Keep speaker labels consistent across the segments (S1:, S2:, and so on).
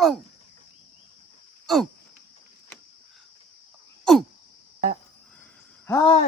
S1: อ้โอ้โอ้เฮ้ย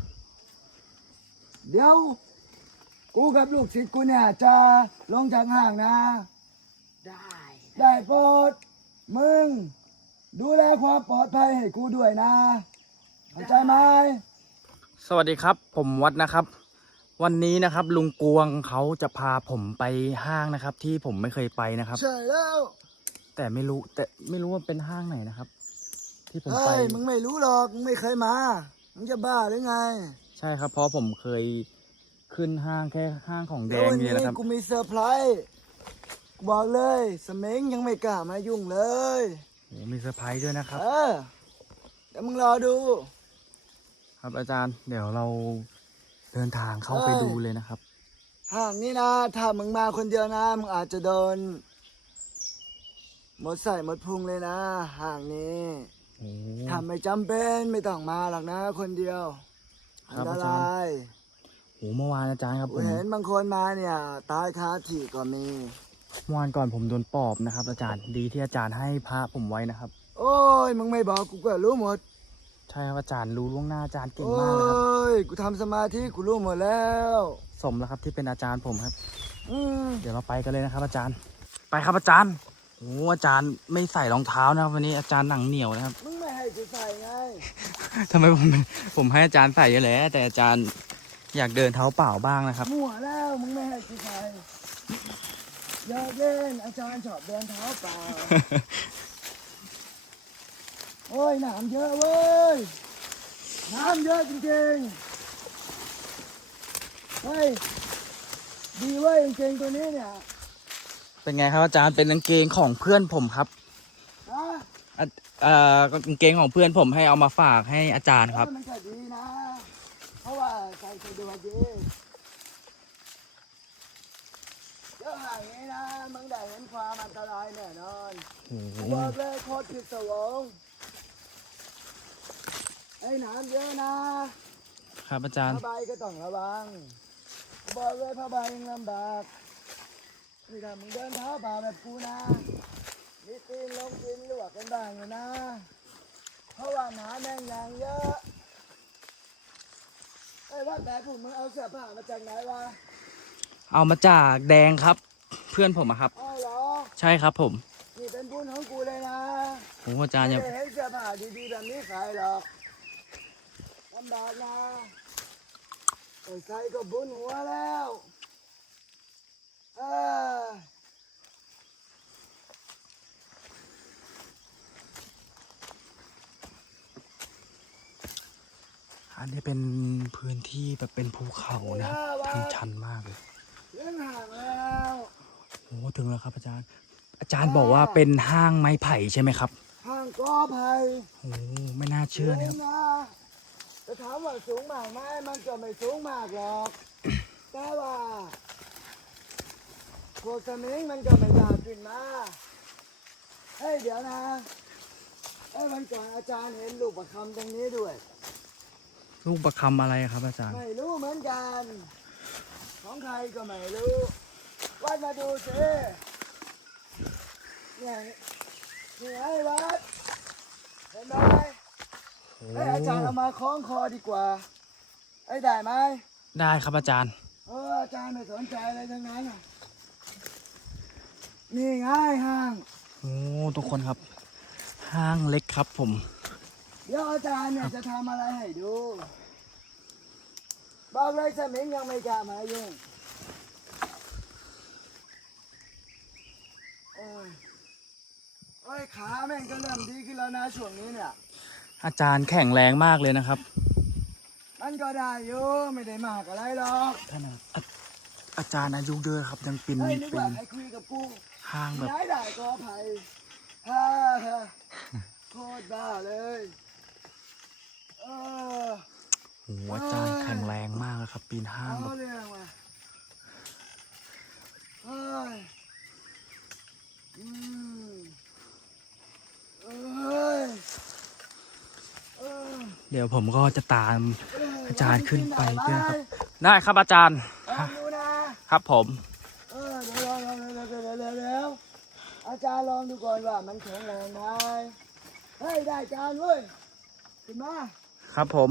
S1: เดี๋ยวกูกับลูกศิษย์กูเนี่ยจะลงจากห้างนะได้โปรดมึงดูแลความปลอดภัยให้กูด้วยนะเข้าใจไหม
S2: สวัสดีครับผมวัดนะครับวันนี้นะครับลุงกวงเขาจะพาผมไปห้างนะครับที่ผมไม่เคยไปนะครับ
S1: ใช่แล้ว
S2: แต่ไม่รู้ว่าเป็นห้างไหนนะครับที่ผมไป
S1: เฮ้ยมึงไม่รู้หรอกมึงไม่เคยมามึงจะบ้าหรือไง
S2: ใช่ครับเพราะผมเคยขึ้นห้างแค่ห้างของแดง
S1: วัน
S2: นี่
S1: นี้
S2: นะครับ
S1: กูมีเซอร์ไพรส์บอกเลยสเม้งยังไม่กล้ามายุ่งเลย
S2: โอ้มีเซอร์ไพรส์ด้วยนะครับ
S1: เดี๋ยวมึงรอดู
S2: ครับอาจารย์เดี๋ยวเราเดินทางเข้าไปดูเลยนะครับ
S1: ห้างนี้นะถ้ามึงมาคนเดียวนะมึงอาจจะโดนหมดใส่หมดพุงเลยนะห้างนี้
S2: โอ้
S1: ถ้าไม่จำเป็นไม่ต้องมาหรอกนะคนเดียวอันตราย
S2: โหเมื่อวานอาจารย์ครับ
S1: กู
S2: ผม
S1: เห็นบางคนมาเนี่ยตายคาที่ก็มี
S2: เมื่อวานก่อนผมโดนปอบนะครับ อาจารย์ดีที่อาจารย์ให้พระผมไว้นะครับ
S1: โอ้ยมึงไม่บอกกูก็รู้หมด
S2: ใช่ครับอาจารย์รู้ล่วงหน้าอาจารย์เก่ง
S1: โอ้
S2: มากเลยครับ
S1: ยกูทำสมาธิกูรู้หมดแล้ว
S2: สมแล้วครับที่เป็นอาจารย์ผมครับ
S1: อืม
S2: เดี๋ยวเราไปกันเลยนะครับ อาจารย์ไปครับอาจารย์โอ้อาจารย์ไม่ใส่รองเท้านะครับวันนี้อาจารย์หนังเหนียวนะครับ
S1: มึงไม่ให้กูใส่ไง
S2: ทำไมผมให้อาจารย์ใส่เยอะแล้วแต่อาจารย์อยากเดินเท้าเปล่าบ้างนะครับ
S1: มั่วแล้วมึงไม่ให้กูใส่อยากเล่นอาจารย์ชอบเดินเท้าเปล่า โอ้ยน้ำเยอะเว้ยน้ำเยอะจริงๆเฮ้ยดีเว้ยจริงๆตัวนี้เนี่ย
S2: เป็นไงครับอาจารย์เป็นกางเกงของเพื่อนผมครับ
S1: นะ
S2: กางเกงของเพื่อนผมให้เอามาฝากให้อาจารย์ครับ
S1: มันก็ดีนะ เพราะว่าใส่สะดวกดีเดี๋ยวห่างนี้นะมึงได้เห็นความอันตรายแน่นอน
S2: โอ้โห
S1: บอกเลยโคตรผิดสวองไอ้น้ำเยอะนะครับ
S2: อาจารย์
S1: ผ้าใบก็ต้องระวังบอกเลยผ้าใบยังลำบากนี่ถ้ามึงเดินเท้าเปล่าแบบกูนะมีตีนลงตีนลวกกันบ้างเลยนะ เพราะว่าหนาแม่งอย่างเยอะไอ้ว่าแต่พวกมึงเอาเสื้อผ้ามาจากไหนวะ
S2: เอามาจากแดงครับ เพื่อนผมอะครับ
S1: เอาเหรอ
S2: ใช่ครับผม
S1: นี่เป็นบุญของกูเลยนะ
S2: โอ้อาจารย์อย่า
S1: ไม่ได้เห็นเสื้อผ้าดีๆแบบนี้ขายหรอกลำบากนะไอ้ใส่ก็บุญหัวแล้วเออ
S2: อันนี้เป็นพื้นที่แบบเป็นภูเขานะครับทางชันมากเลย
S1: เรื่องห่างแล้ว
S2: โอ้ถึงแล้วครับอาจารย์ อาจารย์บอกว่าเป็นห้างไม้ไผ่ใช่ไหมครับ
S1: ห่างกอไผ่
S2: โอ้ไม่น่าเชื่อนะครับ
S1: สูงนะแต่ถามว่าสูงมากไหมมันก็ไม่สูงมากหรอกแต่ว่าพวกสมิงมันก็ไม่กล้าขึ้นมาเฮ้ยเดี๋ยวนะเอ้ยวันก่อนอาจารย์เห็นลูกประคำตรงนี้ด้วย
S2: ลูกประคำอะไรครับอาจารย์
S1: ไม่รู้เหมือนกัน ของใครก็ไม่รู้วัดมาดูสิเนี่ยนี่ไอ้วัดเห็นไหม
S2: โอ้
S1: ไอ้อาจารย์เอามาคล้องคอดีกว่าไอ้ได้ไหม
S2: ได้ครับอาจารย์
S1: อาจารย์ไม่สนใจอะไรทั้งนั้นน่ะนี่ไงห้าง
S2: โอ้ทุกคนครับ ห้างเล็กครับผม
S1: เดี๋ยวอาจารย์เนี่ยจะทำอะไรให้ดูบอกเลยสมิงยังไม่กล้ามายุ่งโอ้ยโอ้ยขาแม่งก็เริ่มดีขึ้นแล้วนะช่วงนี้เนี่ย
S2: อาจารย์แข็งแรงมากเลยนะครับ
S1: มันก็ได้อยู่ไม่ได้มากอะไรหรอก
S2: ท่านอาจารย์อายุเยอะครับยังเป็น
S1: เฮ้ยนึก
S2: เป็
S1: ว่าน ใครคุยกับกู
S2: ห้างแบบ
S1: ย้ายได้ก็ไผ่ฮ่าฮ่าโคตรบ้าเลยเออ
S2: โอ้อาจารย์แข็งแรงมากเลยครับ ปีนห้าง
S1: เอา
S2: แบบ
S1: เรื่องมาเฮ้ยอืมเอ้ยเออ
S2: เดี๋ยวผมก็จะตามอาจารย์ขึ้นไป
S1: ด้
S2: ด้วย
S1: หม
S2: นะครับได้ครับอาจารย์
S1: ลองดูนะครับ
S2: ผม
S1: เดี๋ยวอาจจารย์ลองดูก่อนว่ามันแข็งแรงไหมเฮ้ยได้การเว้ยขึ้นมา
S2: ครับผม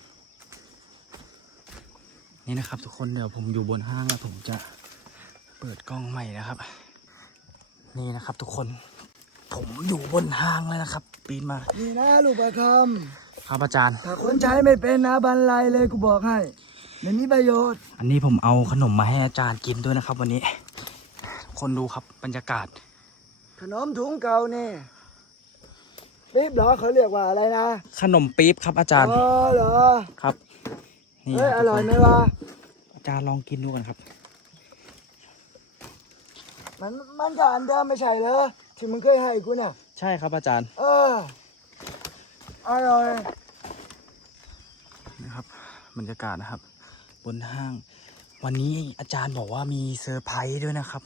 S2: นี่นะครับทุกคนเดี๋ยวผมอยู่บนห้างแล้วผมจะเปิดกล้องใหม่นะครับ นี่นะครับทุกคน ผมอยู่บนห้างแล้วนะครับ ปีนมา
S1: นี่นะลูกประค
S2: ครับอาจารย์
S1: ำถ้าคนใช้ไม่เป็นนะบันไลเลยกูบอกให้ไม่มีประโยชน์
S2: อันนี้ผมเอาขนมมาให้อาจารย์กินด้วยนะครับ วันนี้ คนดูครับบรรยากาศ
S1: ขนมถุงเก่านี่ปี๊บเหรอเขาเรียกว่าอะไรนะ
S2: ขนมปี๊บครับอาจารย์
S1: อ๋อเหรอ
S2: ครับนี่
S1: เฮ้ย
S2: ค
S1: อ
S2: รับ
S1: ร่อยไหม
S2: ทุกคน
S1: วะ
S2: อาจารย์ลองกินดูกันครับ
S1: มันก็อันเดิมไม่ใช่เหรอที่มึงเคยให้กูเนี่ย
S2: ใช่ครับอาจารย์
S1: เอออร่อย
S2: นะครับบรรยากาศนะครับ บนห้าง วันนี้อาจารย์บอกว่ามีเซอร์ไพรส์ด้วยนะครับ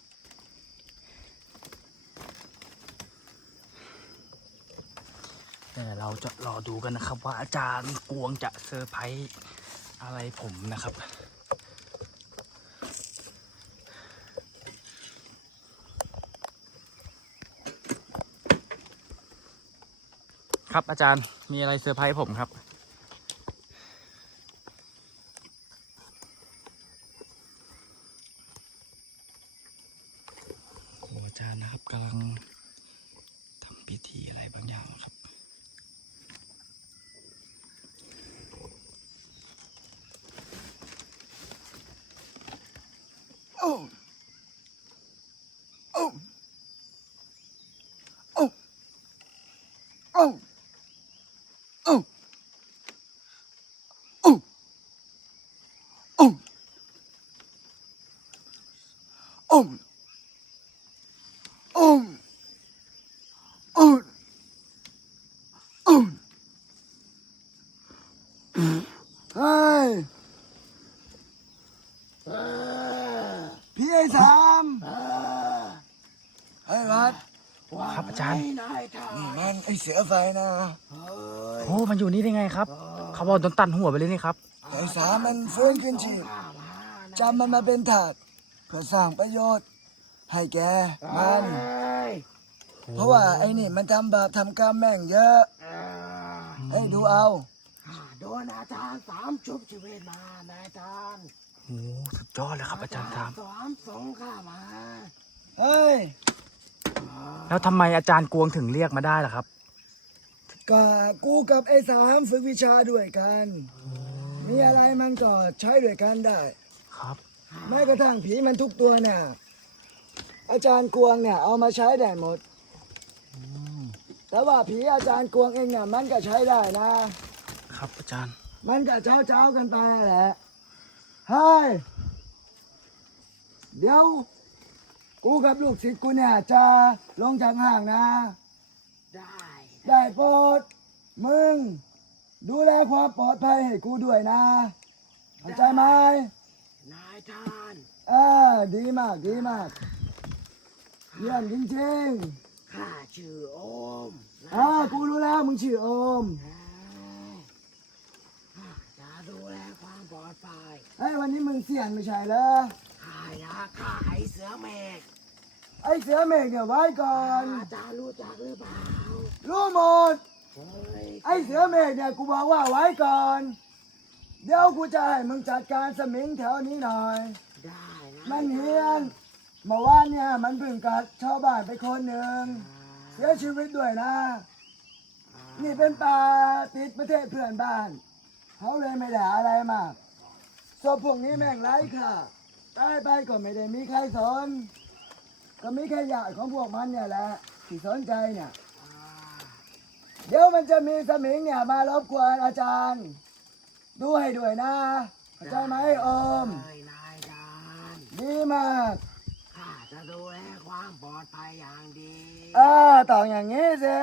S2: แต่เราจะรอดูกันนะครับ ว่าอาจารย์กวงจะเซอร์ไพรส์อะไรผมนะครับ ครับอาจารย์มีอะไรเซอร์ไพรส์ผมครับ อาจารย์นะครับกำลังทำพิธีอะไรบางอย่างครับ
S1: โอ้โอ้โอ้โอ้โอ้โอ้โอ้โอ้โอ้โอ้โอ้เฮ้ยพี่ไอ้สามเฮ้ยวัด
S2: ครับอาจารย์
S1: นี่มันไอ้เสือไฟนะ
S2: โอ้มันอยู่นี่ได้ไงครับ เขาบอกโดนตัดหัวไปเลยนี่ครับ
S1: ไอ้สามมันฟื้นขึ้นชีพจำมันมาเป็นถาดเพื่อสร้างประโยชน์ให้แกมัน เพราะว่าไอ้นี่มันทำบาปทำกรรมแม่งเยอะให้ดูเอา
S3: โดนอาจารย์สามชุบชีวิตมานายอาจารย์
S2: โอ้สุดยอดเลยครับอาจารย์ทาม
S3: สามสงข้ามา
S1: เฮ้ย
S2: แล้วทำไมอาจารย์กวงถึงเรียกมาได้ล่ะครับ
S1: ก็กูกับไอ้สามฝึกวิชาด้วยกัน มีอะไรมันก็ใช้ด้วยกันได้
S2: ครับ
S1: แม้กระทั่งผีมันทุกตัวเนี่ยอาจารย์กวงเนี่ยเอามาใช้ได้หมด แต่ว่าผีอาจารย์กวงเองเนี่ยมันก็ใช้ได้นะ
S2: ครับอาจารย์
S1: มันก็เจ้ากันไปแหละเฮ้ยเดี๋ยว กูกับลูกศิษย์กูเนี่ยจะลงจากห้างนะ
S3: ได้
S1: ได้โปรดมึง ดูแลความปลอดภัยให้กูด้วยนะเข้าใจไหม
S3: นายอาจารย์
S1: ดีมากดีมาก เยี่ยมจริง
S3: ข้าชื่อโอม
S1: ๆกูรู้แล้วมึงชื่อโอม
S3: ข้าจะดูแลความปลอดภัย
S1: เฮ้ยวันนี้มึงเสี่ยงไม่ใช่เหรอ
S3: ข้านะข้าไอเสือเมฆ
S1: ไอ้เสือเมฆเนี่ยไว้ก่อน
S3: อาจารย์รู้จักหรือเปล่า
S1: รู้หมด
S3: เฮ้ย
S1: ไอ้เสือเมฆเนี่ยกูบอกว่าไว้ก่อน เดี๋ยวกูจะให้มึงจัดการสมิงแถวนี้หน่อย
S3: ได้นะ
S1: มันเฮียนเมื่อวานเนี่ยมันเพิ่งกัดชาวบ้านไปคนหนึ่งเสียชีวิตด้วยนะ นี่เป็นป่าติดประเทศเพื่อนบ้าน เขาเลยไม่ได้อะไรมากศพพวกนี้แม่งไร้ค่าตายไปก็ไม่ได้มีใครสน ก็มีแค่ญาติของพวกมันเนี่ยแหละที่สนใจเนี่ย เดี๋ยวมันจะมีสมิงเนี่ยมารบกวนอาจารย์ ดูให้ด้วยนะเข้าใจไหมโอม
S3: เฮ้ยนายอาจารย์
S1: ดีมาก
S3: ข้าจะดูแลความปลอดภัยอย่างดี
S1: ต้องอย่างนี้สิ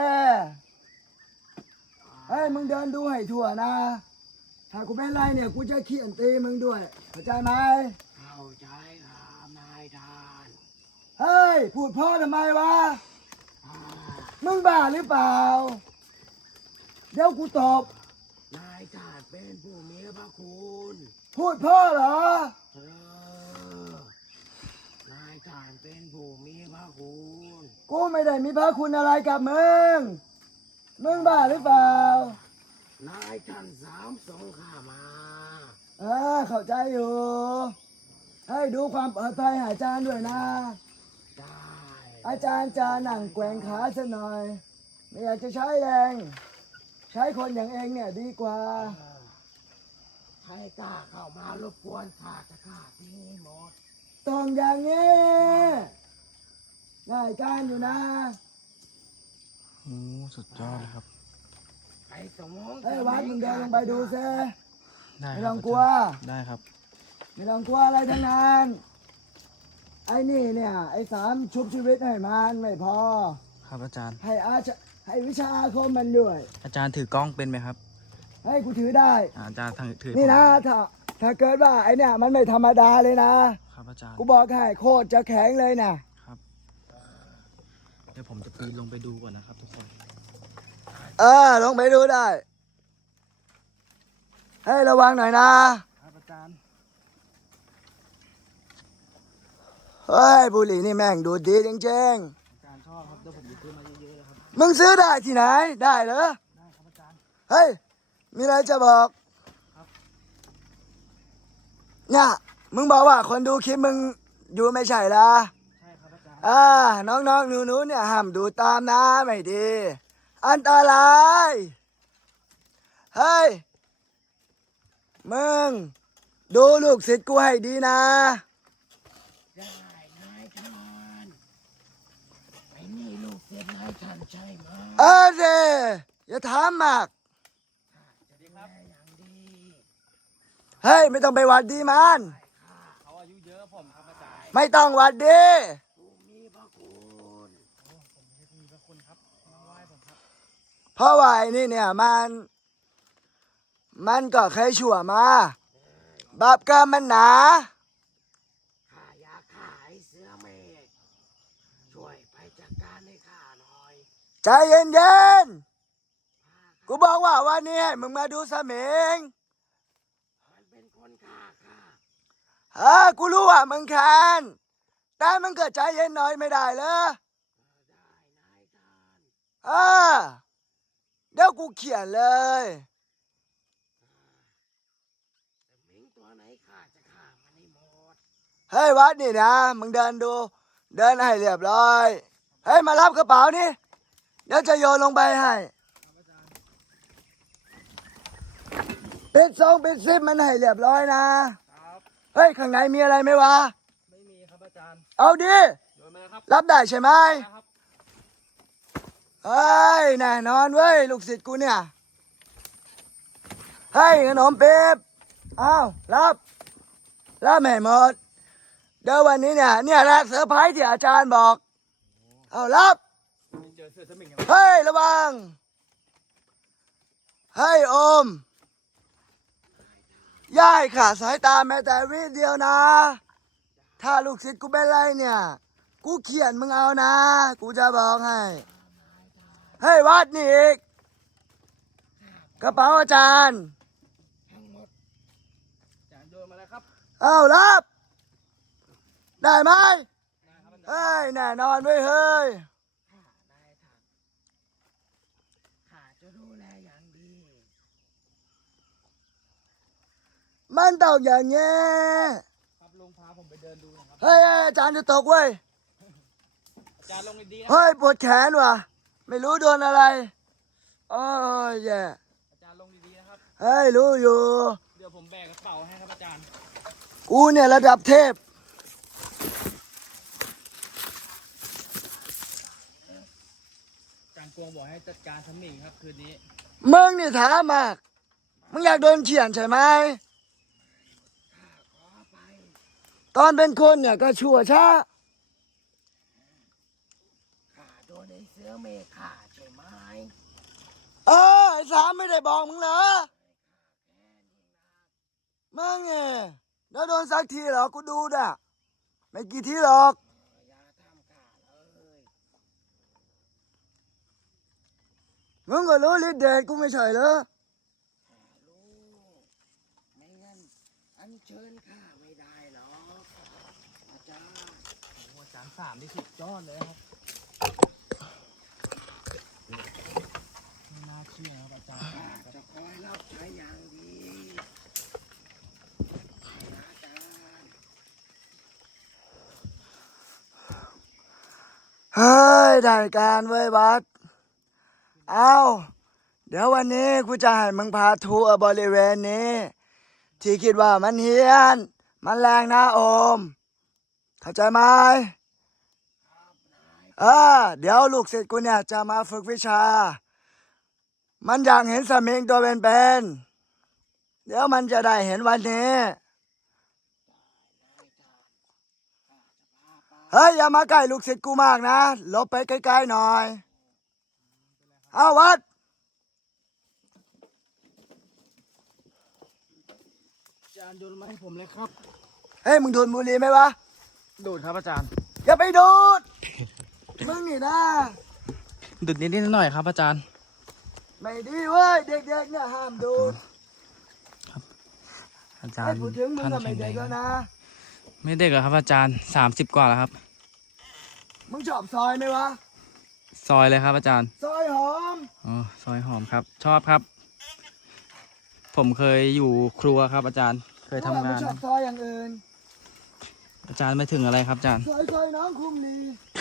S1: เฮ้ยมึงเดินดูให้ทั่วนะ ถ้ากูเป็นไรเนี่ยกูจะเขี่ยนตีมึงด้วย เข้าใจไหม
S3: เข้าใจครับนายอาจารย์
S1: เฮ้ยพูดเพ่อทำไมวะ มึงบ้าหรือเปล่า เดี๋ยวกูตบ
S3: นายอาจารย์เป็นผู้มีพระคุณ
S1: พูดเพ่อเหรอ
S3: เออนายอาจจารย์เป็นผู้มีพระคุณ
S1: กูไม่ได้มีพระคุณอะไรกับมึง มึงบ้าหรือเปล่า
S3: นายท่านสามส่งข้ามา
S1: เข้าใจอยู่ ให้ดูความปลอดภัยให้อาจารย์ด้วยนะ
S3: ได้
S1: อาจารย์จะนั่งแกว่งขาสักหน่อย ไม่อยากจะใช้แรง ใช้คนอย่างเองเนี่ยดีกว่า
S3: ใครกล้าเข้ามารบกวนข้าจะฆ่าทิ้งให้หมด
S1: ต้องอย่างนี้ง่ายการอยู่นะ
S2: โอ้สุดยอดเลยครับ
S3: ไอ้สมอง
S1: เฮ้ยวัดมึงเดินลงไปดูซิ
S2: ได้
S1: ไม่
S2: ครั
S1: ต้
S2: บ
S1: องกลัว
S2: ได้ครับ
S1: ไม่ต้องกลัวอะไรทั้งนั้น ไอ้นี่เนี่ยไอ้สามชุบชีวิตให้มันไม่พอ
S2: ครับอาจารย์
S1: ให้วิชาอาคมมันด้วย
S2: อาจารย์ถือกล้องเป็นไหมครับ
S1: ให้กูถือได้
S2: อาจารย์ถือ
S1: นี่นะถ้าเกิดว่าไอ้เนี่ยมันไม่ธรรมดาเลยนะ
S2: ครับอาจารย์
S1: กูบอกให้โคตรจะแข็งเลยนะครับ
S2: เดี๋ยวผมจะปีนลงไปดูก่อนนะครับทุกคน
S1: ลงไปดูได้ ให้ระวังหน่อยนะครับ
S2: อาจารย์
S1: เฮ้ยบุหรี่นี่แม่งดูดดีจริง
S2: อาจารย์ชอบครับเดี๋ยวผมจะซื้อมาเยอะๆเลยครับ
S1: ๆมึงซื้อได้ที่ไหนได้เหรอ
S2: ได้ครับอาจารย์
S1: เฮ้ยมีอะไรจะบอก
S2: ครับ
S1: เนี่ยมึงบอกว่าคนดูคลิปมึงอยู่ไม่ใช่ละ
S2: ใช่ครับอาจารย์
S1: น้องๆหนูๆเนี่ยห้ามดูตามนะไม่ดี อันตราย เฮ้ย มึง ดูลูกศิษย์กูให้ดีนะ
S3: ได้นายท่านไอ้นี่ลูกเสียนายท่านใช่ไหม
S1: เด้อย่าถามมาก
S3: จะดูแลอย่างดี
S1: เฮ้ย ไม่ต้องไปหวัดดีมัน
S2: เขาอายุเยอะผมครับอาจารย์
S1: ไม่ต้องหวัดดี
S3: ผู้มีพระคุณ
S2: ผมไม่มีพระคุณครับน้องไหว้ผมครับ
S1: เพราะว่าไอ้นี่เนี่ยมันก็เคยชั่วมาบาปกรรมมันหนา
S3: ข้าอยากขายเสือเมฆช่วยไปจัดการให้ข้าหน่อย
S1: ใจเย็นๆ กูบอกว่าวันนี้ให้มึงมาดูสมิง
S3: มันเป็นคนฆ่าข้า
S1: กูรู้ว่ามึงแค้นแต่มึงก็ใจเย็นหน่อยไม่ได้เหรอ
S3: ได้นายท่าน
S1: เดี๋ยวกูเขียนเลย
S3: แต่หมิงตัวไหนข้าจะฆ่ามันให้หมด
S1: เฮ้ยวัดนี่นะ มึงเดินดู เดินให้เรียบร้อย เฮ้ยมารับกระเป๋านี่ เดี๋ยวจะโยนลงไปให้ปิดซองปิดซิปมันให้เรียบร้อยนะ
S2: ครับ
S1: เฮ้ยข้างในมีอะไรไหมวะ
S2: ไม่มีครับอาจารย์
S1: เอาดิ
S2: โดยมาครับ
S1: รับได้ใช่ไหม
S2: ครับ
S1: เฮ้ยแน่นอนเว้ยลูกศิษย์กูเนี่ย เฮ้ยขนมปี๊บอ้าวรับให้หมด เดี๋ยววันนี้เนี่ยแหละเซอร์ไพรส์ที่อาจารย์บอก เอารับ
S2: เจอเสือสมิง
S1: เฮ้ยระวัง เฮ้ยโอมย่ายขาดสายตาแม้แต่วิเดียวนะ ถ้าลูกศิษย์กูเป็นไรเนี่ย กูเขียนมึงเอานะ กูจะบอกให้ เฮ้ยวัดนี่อีก กระเป๋าอาจารย์
S3: ทั้งหมด
S2: อาจารย์โยนมาแล้วครับ
S1: เอารับ ได้ไหม
S2: ได้ครับอาจารย์
S1: เฮ้ยแน่นอนเว้ยเฮ้ย
S3: ข้านายท่านข้าจะดูแลอย่างดี
S1: มันต้องอย่างเงี้ย
S2: ครับลุงพาผมไปเดินดูนะครับ
S1: เฮ้ยอาจารย์จะตกเว้ย
S2: อาจารย์ลงดีๆนะ
S1: เฮ้ยปวดแขนว่ะ ไม่รู้โดนอะไรโอ้ยแย่
S2: อาจารย์ลงดีๆนะครับ
S1: เฮ้ยรู้อยู่
S2: เดี๋ยวผมแบกกระเป๋าให้ครับอาจารย์
S1: กูเนี่ยระดับเทพ
S2: อาจารย์กวงบอกให้จัดการสมิงครับคืนนี้
S1: มึงนี่ถามมาก มึงอยากโดนเขียนใช่ไหม
S3: ขอไป
S1: ตอนเป็นคนเนี่ยก็ชั่วช้า
S3: ข้าโดนไอ้เสือเมฆฆ่าใช่ไหม
S1: ไอ้สามไม่ได้บอกมึงเหรอ มึงเนี่ยเดี๋ยวโดนสักทีหรอกกูดูด่ะ ไม่กี่ทีหรอก
S3: อย่าทำข้าเลย
S1: มึงก็รู้ฤทธิ์เดชกูไม่ใช่เหรอ
S3: ข้ารู้ไม่งั้นอันเชิญข้าไม่ได้หรอกอาจารย์
S2: โอ้อา 3ที่สุดยอดเลยครับไม่น่าเชื่อครับอาจารย์
S3: จะคอยรับใช้อย่างดีนะอาจารย์
S1: เฮ้ยได้การเว้ยบัสเอาเดี๋ยววันนี้กูจะให้มึงพาทัวร์บริเวณนี้ ที่คิดว่ามันเฮี้ยน มันแรงนะโอม เข้าใจไหมเดี๋ยวลูกศิษย์กูเนี่ยจะมาฝึกวิชา มันอยากเห็นสมิงตัวเป็นๆเดี๋ยวมันจะได้เห็นวันนี้ เฮ้ยอย่ามาใกล้ลูกศิษย์กูมากนะหลบไปไกลๆหน่อย เอาวัด
S2: อาจารย์โยนมาให้ผมเลยครับ
S1: เฮ้ยมึงดูดบุหรี่ไหมวะ
S2: ดูดครับอาจารย์
S1: อย่าไปดูด มึงนี่นะ
S2: ดูดนิดๆหน่อยๆครับอาจารย์
S1: ไม่ดีเว้ยเด็กๆเนี่ยห้ามดูด
S2: อาจาร
S1: ไอ้
S2: ย์
S1: พูดถึงมึง
S2: ท่าน
S1: ก็ไม่
S2: แข็งแร
S1: เด็ก
S2: ง
S1: แล้วนะ
S2: ไม่เด็กเหรอครับอาจารย์30 กว่าแล้วครับ
S1: มึงชอบซอยไหมวะ
S2: ซอยเลยครับอาจารย์
S1: ซอยหอม
S2: อ๋อซอยหอมครับ ชอบครับ ผมเคยอยู่ครัวครับ อาจารย์เคยทำ
S1: มึ
S2: งาน
S1: ชอบซอยอย่างอื่น
S2: อาจารย์ไม่ถึงอะไรครับอาจารย์
S1: ซอยน้องคุมลี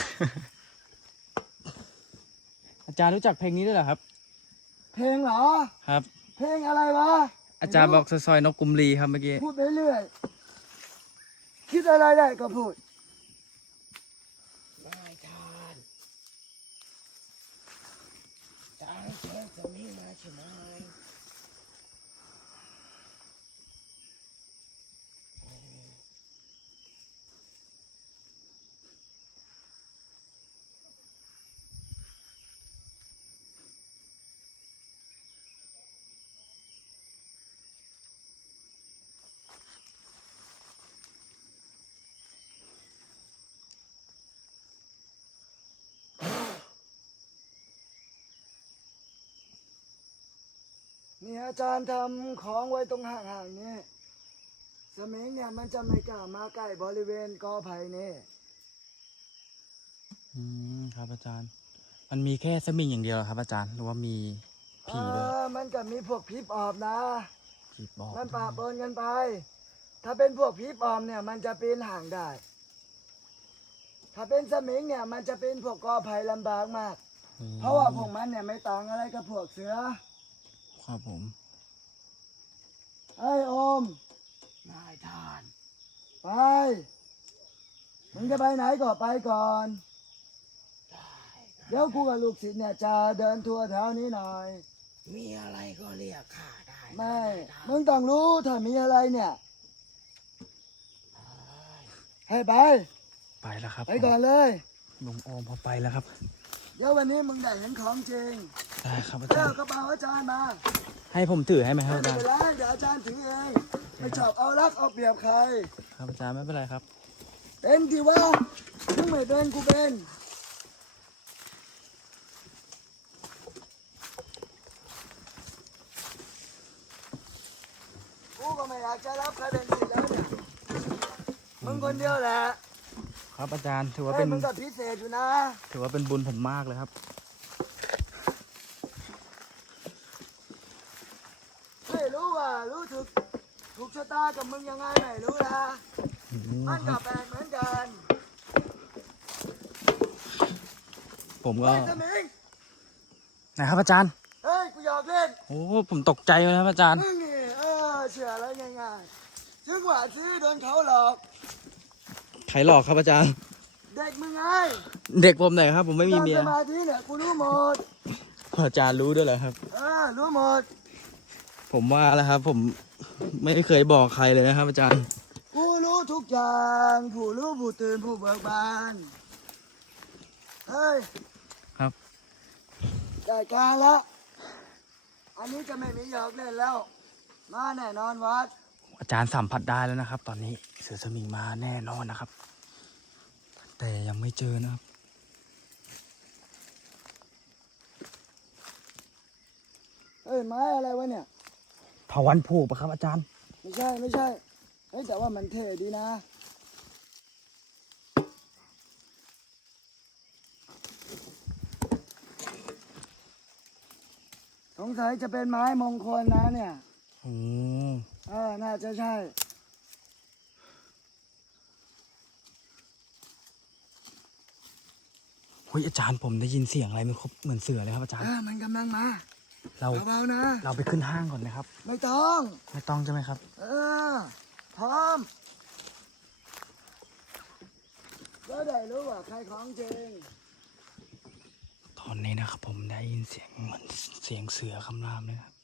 S2: อาจารย์รู้จักเพลงนี้ด้วยเหรอครับ
S1: เพลงเหรอ
S2: ครับ
S1: เพลงอะไรวะ
S2: อาจารย์บอกซอยนกกุมลีครับเมื่อกี้
S1: พูดไปเรื่อย คิดอะไรได้ก็พูด
S3: นายทานจะให้เชิญสมิงมาใช่ไหม
S1: นี่อาจารย์ทำของไว้ตรงห่างๆนี่สมิงเนี่ยมันจะไม่กล้ามาใกล้บริเวณกอไผ่นี่
S2: ครับอาจารย์ มันมีแค่สมิงอย่างเดียวเหรอครับ อาจารย์หรือว่ามีผีด้วย
S1: มันก็มีพวกผีปอบนะ
S2: ผีบอก
S1: มันปะปนกันไป ถ้าเป็นพวกผีปอบเนี่ยมันจะปีนห่างได้ ถ้าเป็นสมิงเนี่ยมันจะเป็นพวกกอไผ่ลำบากมาก เพราะว่าพวกมันเนี่ยไม่ต่างอะไรกับพวกเสือ
S2: ครับผม
S1: ไอ้โอม
S3: นายทาน
S1: ไป มึงจะไปไหนก็ไปก่อน เดี๋ยวกูกับลูกศิษย์เนี่ยจะเดินทัวร์แถวนี้หน่อย
S3: มีอะไรก็เรียกข้าได้นะ
S1: ไม่
S3: นายทาน
S1: มึงต้องรู้ถ้ามีอะไรเนี่ย ให้ไป
S2: ไปแล้วครับ
S1: ไปก่อนเลย
S2: ลุงโอมพอไปแล้วครับ
S1: เดี๋ยววันนี้มึงได้เห็นของจริง
S2: ได้ครับอา
S1: เจ้า
S2: จารย์
S1: กระเป๋าอาจารย์มา
S2: ให้ผมถือให้ไหมครับ
S1: ไม่
S2: อา
S1: เป็
S2: จาร
S1: น
S2: ย์
S1: ไรเดี๋ยวอาจารย์ถือเอง ไม่ชอบเอารักเอาเปรียบใคร
S2: ครับอาจารย์ไม่เป็นไรครับ
S1: เป็นที่ว่ามึงไม่เป็นกูเป็น กูก็ไม่อยากจะรับใครเป็นศิษย์แล้วเนี่ย มึงคนเดียวแหละ
S2: ครับอาจารย์ถือว่า
S1: เฮ้
S2: เป็
S1: ย
S2: น
S1: มึงก็พิเศษอยู่นะ
S2: ถือว่าเป็นบุญผมมากเลยครับ
S1: ไม่รู้ว่ารู้ถูกชะตากับมึงยังไงไม่รู้นะมันก็แปลกเหมือนกัน
S2: ผมก็
S1: เฮ้ยสมิง
S2: นะครับอาจารย์
S1: เฮ้ยกูหยอกเล่น
S2: โอ้ผมตกใจเลยครับอาจารย์
S1: มึงนี่เชื่ออะไรง่ายๆถึงว่าซื้อโดนเขาหลอก
S2: ใครหลอกครับอาจารย์
S1: เด็กมึงไง
S2: เด็กผมไหนครับ ผมไม่มีเมีย
S1: ตาสมาธิเนี่ยกูรู้หมด
S2: อาจารย์รู้ด้วยเหรอครับ
S1: รู้หมด
S2: ผมว่าแล้วครับ ผมไม่เคยบอกใครเลยนะครับ อาจารย์
S1: กูรู้ทุกอย่างผู้รู้ผู้ตื่นผู้เบิกบานเฮ้ย
S2: ครับ
S1: ได้การละอันนี้จะไม่มีหยอกเล่นแล้ว มาแน่นอนวัด
S2: อาจารย์สัมผัสได้แล้วนะครับ ตอนนี้เสือสมิงมาแน่นอนนะครับ แต่ยังไม่เจอนะครับ
S1: เฮ้ยไม้อะไรวะเนี่ย
S2: พวันผูกปะครับอาจารย์
S1: ไม่ใช่ไม่ใช่เฮ้ยแต่ว่ามันเท่ดีนะสงสัยจะเป็นไม้มงคลนะเนี่ย
S2: โอ้
S1: น่าจะใช่
S2: เฮ้ยอาจารย์ผมได้ยินเสียงอะไรไม่ครบเหมือนเสือเลยครับอาจารย์
S1: มันกำลังมา
S2: เรา
S1: เบาๆนะ
S2: เราไปขึ้นห้างก่อนนะครับ
S1: ไม่ต้อง
S2: ไม่ต้องใช่ไหมครับ
S1: พร้อมก็ได้รู้ว่าใครของจริง
S2: ตอนนี้นะครับผมได้ยินเสียงเหมือนเสียงเสือคำรามเลยครับ